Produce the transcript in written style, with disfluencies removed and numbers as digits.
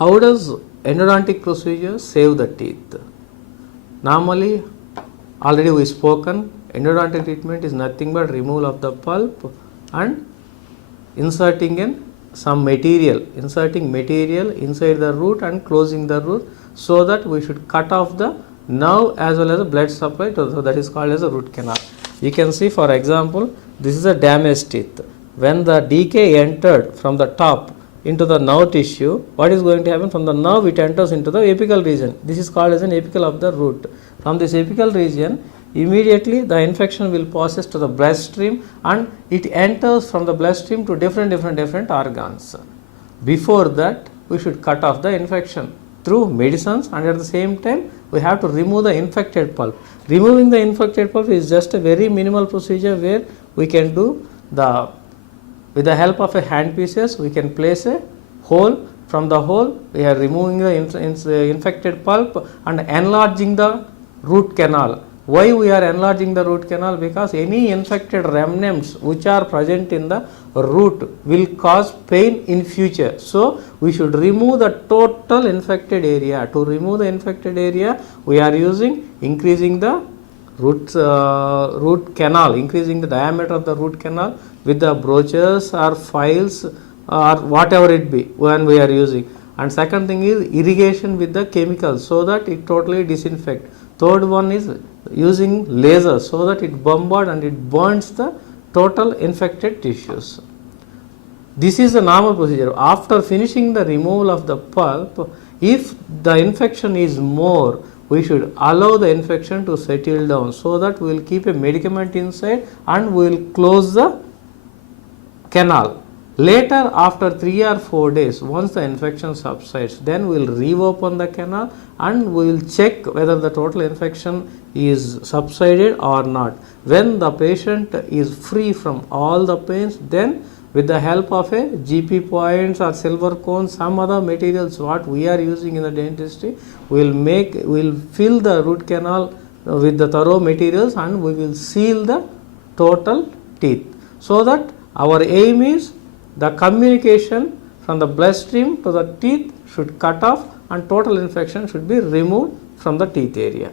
How does endodontic procedure save the teeth? Normally, already we spoken, endodontic treatment is nothing but removal of the pulp and inserting material inside the root and closing the root, so that we should cut off the nerve as well as the blood supply to that is called as a root canal. You can see, for example, this is a damaged teeth. When the decay entered from the top into the nerve tissue, what is going to happen? From the nerve it enters into the apical region. This is called as an apical of the root. From this apical region, immediately the infection will passes to the bloodstream and it enters from the bloodstream to different organs. Before that, we should cut off the infection through medicines, and at the same time we have to remove the infected pulp. Removing the infected pulp is just a very minimal procedure where we can do with the help of a hand pieces, we can place a hole. From the hole we are removing the infected pulp and enlarging the root canal. Why we are enlarging the root canal? Because any infected remnants which are present in the root will cause pain in future. So we should remove the total infected area. To remove the infected area, we are increasing the root canal, increasing the diameter of the root canal with the brochures or files or whatever it be when we are using. And second thing is irrigation with the chemicals so that it totally disinfect. Third one is using laser so that it bombards and it burns the total infected tissues. This is the normal procedure. After finishing the removal of the pulp, if the infection is more, we should allow the infection to settle down, so that we will keep a medicament inside and we will close the canal. Later, after 3 or 4 days, once the infection subsides, then we will reopen the canal and we will check whether the total infection is subsided or not. When the patient is free from all the pains, then with the help of a GP points or silver cones, some other materials what we are using in the dentistry, we will fill the root canal with the thorough materials and we will seal the total teeth. So that our aim is the communication from the bloodstream to the teeth should cut off and total infection should be removed from the teeth area.